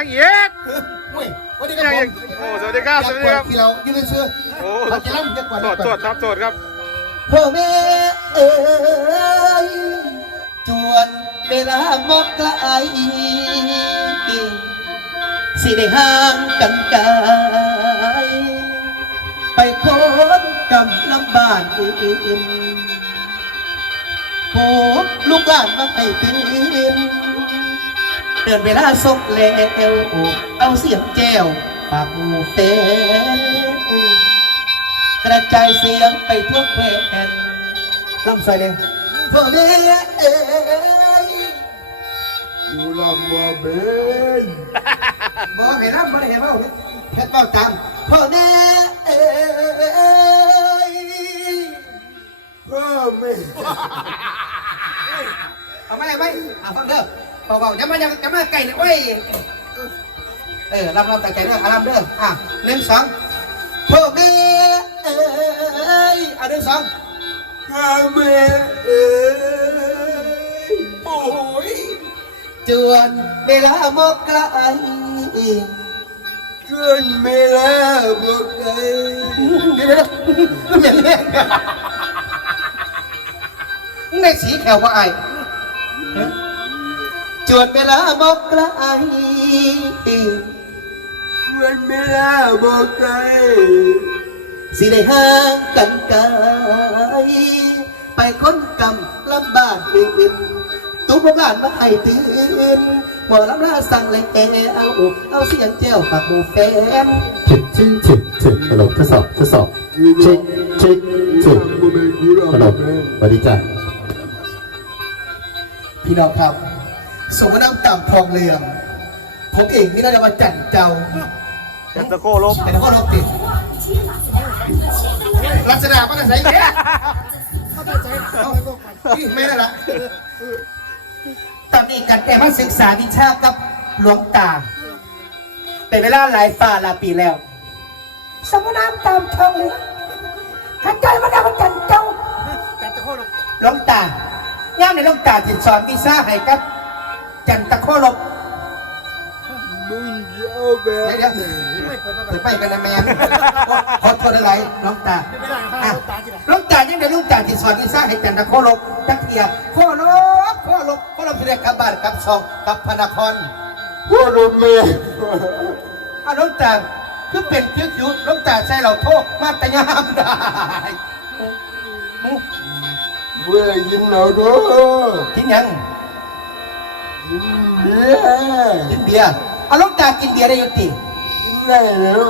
ยังอีกเฮ้ยวันนี้ไม่ก็ยังผอีมกโอ้สวัสดีครับสวัสดีครับที่เรายืนเชื่อโอ้เราจะล่ำจะกว่าโทษโทษครับโทษครับพ่อแม่เอ้ยจวนเวลาหมดไกลสิได้ห่างกันไกลไปคนกำลำบานอื่นโหลูกหลานมาให้ตื่น เดินเวลาซบแล้วเอาเสียงแจ้วปากหูเฟนกระจายเสียงไปทั่วแคว้นลำใส่เลยพ่อแม่เอ้ยอยู่ลำว่าเบนบ่เห็นรำบ่เห็นว่าเพชรเป้าจำพ่อแม่เอ้ยพ่อแม่เอาไหมเอาไหมอะฟังเด้อ เบาๆอย่ามาอย่ามาไก่เลยเว้ยเออรับรับแต่ไก่เด้ออะรับเด้ออะหนึ่งสองพ่อแม่เอ้ยอะหนึ่งสองพ่อแม่เอ้ยโอ้ยจวนเวลาหมดไกลเกินเวลาบอกไงเดี๋ยวๆอย่าเล่นในสีแขวว่าไอ จวนเวลาหมดไกลเกินเวลาบอกไงสิได้ห่างกันไกลไปค้นกำลำบากอื่นตุ้มหลานมาให้ตื่นบ่ลำลาสั่งเลยแกเอาเอาเสียงเจ้าปากหมูแฟนถึงถึงถึงถึงฮัลโหลทดสอบทดสอบเช็คเช็คถึงบ่เป็นกูหรอกสวัสดีจ้ะพี่น้องครับ สมน้ำต่ำทองเรือง ผมเองนี่ก็จะมาจันเจ้าจันตะโคลบเป็นข้อรบติดลักษณะมันจะใส่แค่ไม่ได้ละตอนนี้กันแกมาศึกษาวิชากับหลวงตา เป็นเวลาหลายฝ่าหลายปีแล้ว สมน้ำตามทองเรืองขันใจมันจะมาจันเจ้าจันตะโคลบหลวงตาย่ามในหลวงตาจิตสอนวิชาให้กับ จันตะโคลบมึงจะเอาแบบเดี๋ยวเดี๋ยวถือไปกันนะแม่ขอโทษอะไรน้องตาอะน้องตายังได้ลูกตาที่สอนที่สร้างให้จันทโคลบจักเทียโคลบโคลบโคลบที่ได้กลับบ้านกลับช่องกลับพระนครพ่อรถเมย์อะน้องตาคือเป็นคิ้วคิ้วน้องตาใส่เราโทษมาแต่ยามได้เมื่อยิ้มเราด้วยกินยังยิ้ม เนี้ยกินเบียร์อะน้องตากินเบียร์ได้ยุติยิ้มได้แล้ว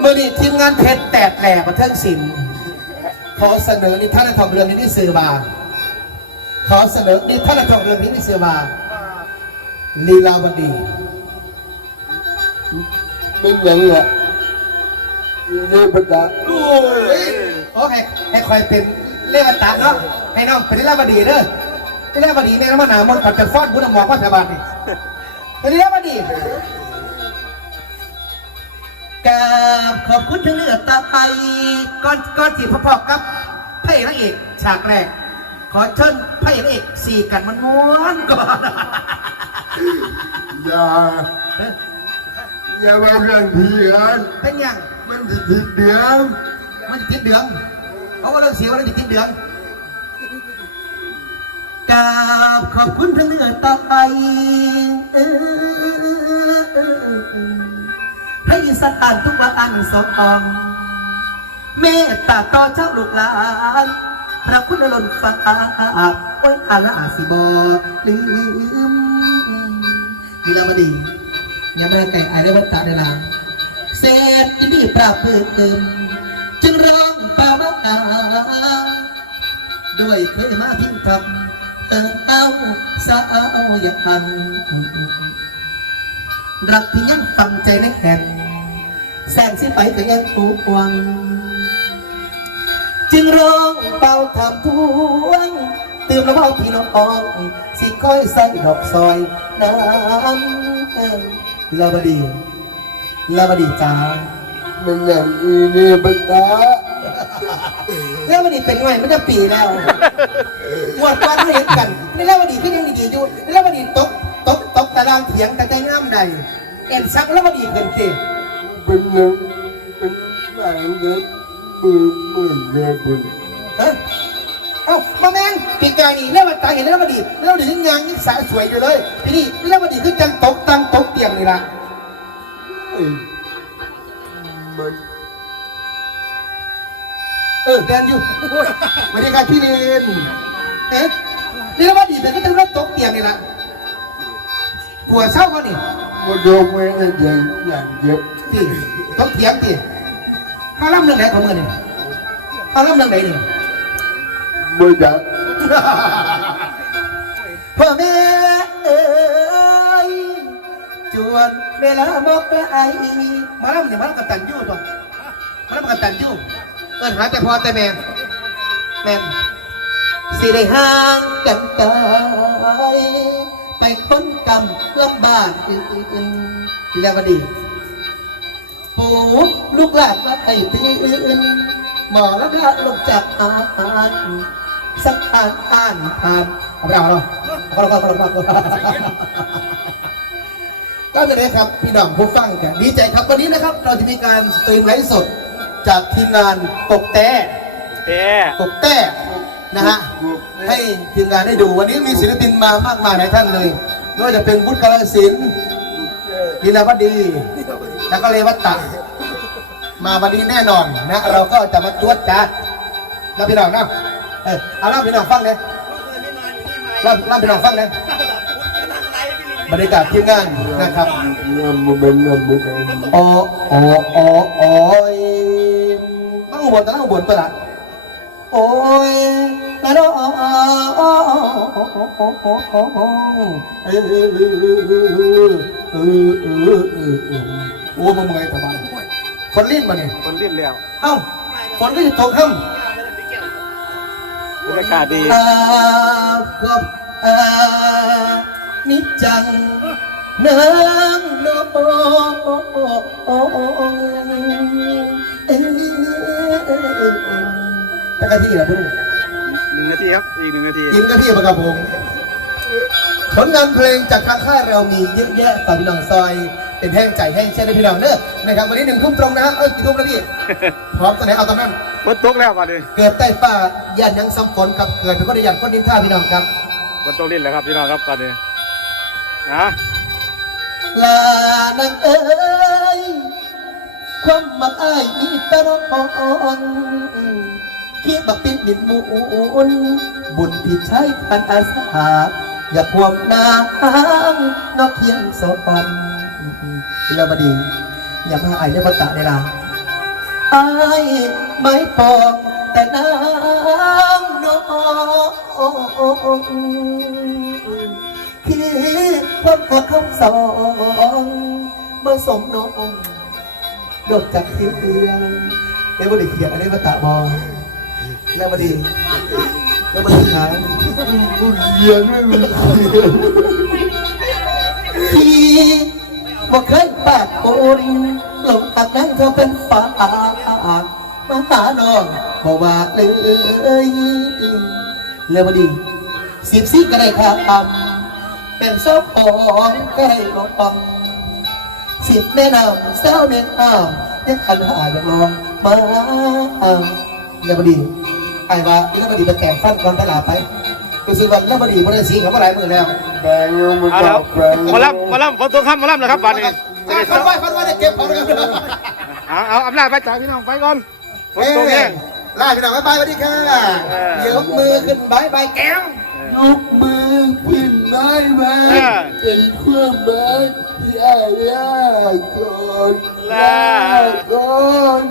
เมื่อนี้ทีมงานเพชรแตกแหลกมาเทิงสินขอเสนอนิทานทองเรืองนี้ที่ซื้อมาขอเสนอนิทานทองเรืองนี้ที่ซื้อมาลีลาวดีเป็นยังไงอยู่ในประดาโอ้ยโอเคให้คอยเป็นเลวัตตาเนาะให้น้องเป็นลีลาวดีเด้อ ลีลาวดีแม่น้ำมันหนาวมันปัดจะฟ้อนพุทธหมอกว่าสบายนี่เป็นลีลาวดีกราบขอบคุณทั้งเนื้อตาไอก่อนก่อนที่พ่อๆกับพระเอกนางเอกฉากแรก ขอเชิญพระเอกนางเอกสี่กันมันม้วนก่อนอย่าอย่ามาเรื่องผีกันเป็นยังมันผิดผิดเดียวมันจะติดเดืองเพราะว่าเรื่องเสียว่าเรื่องจะติดเดือง กราบขอบคุณทั้งเนื้อตาไอเออให้สถานทุกประการสองเมตตาต่อเจ้าลูกหลานพระคุณล้นฟ้าโอ้ยอาลาสิบอลืมดีล้วมาดียังไม่ได้ไก่ไอ้ได้วัตตาได้ลางเศษยินดีปราบเพิ่มเติมจึงร้องป่ามาด้วยเคยมาพิมพ์คำ ติมเอาสาวอย่างพันรักที่ยังฟังใจในแขนแสงสิไปก็ยังถูกวัง จึงร้องเป่าทำทวงเติมแล้วเบาพี่น้องอองสิก้อยใส่ดอกซอยน้ำลาบดีลาบดีจ้ามันอย่างอีนี่ประดา ลาบดีเป็นไงมันจะปีแล้วหมดวันเห็นกันนี่ลาบดีก็ยังดีๆอยู่นี่ลาบดีตกตกตกตารางเถียงแต่ใจงามใดเอ็นซักแล้วมันดีเกินเกเป็นหนึ่งเป็นแบ่งเงินมือมือเงินบุญฮะเอ้ามาแมนปีกายนี่แล้วมันตายเห็นแล้วมันดีแล้วมันดียังยังยิ่งสาวสวยอยู่เลยทีนี้แล้วมันดีขึ้นจังตกตังตกเตียงนี่ละ เออแดนอยู่สวัสดีครับพี่เรนเอ๊ะนี่แล้วมันดีแต่ก็จังตกเตียงนี่ละผัวเศร้าเขานี่มันโดนไม่ได้ยังอย่างเดียวตีต้องเถียงตีข้าล่ำเรื่องไหนของมึงนี่ข้าล่ำเรื่องไหนนี่ไม่ได้พ่อแม่เอ้ยจวนเวลาบอกไปมาล่ำเนี่ยมาล่ำกับตันยูตัวมาล่ำกับตันยู เอินหาแต่พอแต่แม่แม่นสิได้ห่างกันตายไปค้นกรรมลำบากอื่นๆที่แล้วก็ดีปูลูกหลานมาไอ้ตีอื่นหมอแล้วก็ลงจากอาหารสักอ่านอ่านผ่านเราเราเราเราเราเราก็จะได้ครับพี่น้องผู้ฟังกันดีใจครับวันนี้นะครับ เราจะมีการสตรีมไลฟ์สด จากทีมงานตกแต่เอ๊ตกแต่นะฮะให้ทีมงานได้ดูวันนี้มีศิลปินมามากมายหลายท่านเลยไม่ว่าจะเป็นพุทธกาลสินธุ์ลีลาวดีแล้วก็เลวัตตะมาวันนี้แน่นอนนะเราก็จะมาตรวจจัดแล้วพี่น้องนะเออเอาล่าพี่น้องฟังเลยล่าล่าพี่น้องฟังเลยบรรยากาศทีมงานนะครับมันเป็นมันเป็นอ๋ออ๋ออ๋ออ๋ อยต้องอุบลต้องอุบลตัวละโอ้ยแล้วเนาะเออเออเออเออเออโอ้มึงเมื่อยตะบันคนลิ้นมาเนี่ยคนรีบเร็วเอ้าฝนก็จะตกค่ำบรรยากาศดีอากับอานิจจังเนืองโนเอ้ตั้ งนาทีล้วพุ่งหนึ่งนาทีครับ อีกหนึ่งนาทียิงนาทีประกับผมผลงานเพลงจากทางค่ายเรามีเยอะแยะฝากพี่น้องซอย เป็นแห้งใจแห้งเช่นพี่น้องเนอะนะครับวันนี้หนึ่งทุ่มตรงนะฮะเออกี่ทุ่มแล้วพี่ พร้อมตอนไหนเอาตอนนั้นฝนตกแล้วมาดิเกิดใต้ฟ้ายันยังซ้ำฝนครับเกิดเป็นคนยันคนดินท่าพี่น้องครับฝนตกลิ้นแล้วครับพี่น้องครับตอนนี้นะลานางเอ้ย ความมักอ้ายอีตะนอนคิดบักปิดบิดมูนบุญผิดใช้พันอาสาอย่าพวงนางนอกเคียงสอนเรือมาดี อย่ามาไอ้เรื่องตาในลาไอ้ายไม่ปองแต่นางน้องคือความหักคำสองเมื่อสมน้อง ดดจากที่เอืองเดี๋ยวมาดีเขียนอะไรมาตาบอแล้วมาดีแล้วมาดีขายกูเรียนไม่รู้เรียนพี่ว่าเคยปากโอนหลงหักนั้นเธอเป็นฝากมาหาน้องบอกว่าเลยเลยมาดีสิบสี่ก็ได้ครับทำเป็นเจ้าของก็ได้ลองฟัง สิบแม่นำเศร้าเน้นอ้าวยังขันหาอยากลองมาเอาเลยมาดีไอ้ว่าเลยมาดีไปแต่งฟันก่อนตลาดไปรู้สึกว่าเลยมาดีมันได้สีกับว่าหลายมือแล้วแบ่งเงินมันเอาก็แล้วแบ่งมาล่ำมาล่ำฝนตกค่ำมาล่ำแล้วครับบัดนี้ฟันไว้ฟันไว้ได้เก็บของนะครับเอาเอาอำนาจไปจากพี่น้องไปก่อนฝนตกแห้งลาพี่น้องบ๊ายบายสวัสดีค่ะเออยกมือขึ้นบายบายแก้วยกมือขึ้นไม้ไม้เป็นเครื่องไม้ที่อายาก่อนลาก่อนดีๆนะโอ้ยว้ายเป็นยังไงเอาไหมยกมือไปลูกยกมือขึ้นไม้ไม้ไม่ได้กระซิบหรอครับเครื่องไม้ที่อายาก่อน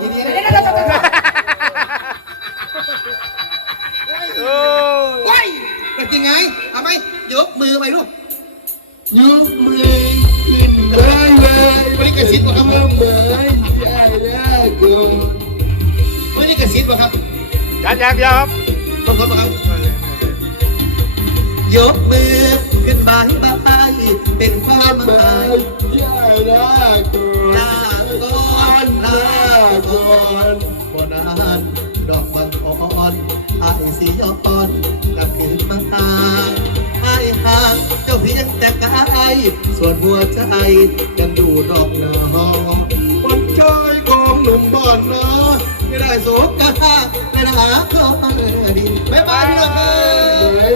ไม่ได้กระซิบหรอครับยันยางเดียวครับต้องครับครับยกมื เป็นความหมายที่อายาก่อนลาก่อนลาก่อนบนานดอกบางอ่อนไอ้สีย้อนกลับคืนมาหาไอ้หางเจ้าเพียงแต่กายส่วนหัวใจยังอยู่ดอกหนอคนจอยของหนุ่มบ้านนาไม่ได้โศกกาไม่ได้หาคนดีบ๊ายบายพี่น้องเอ้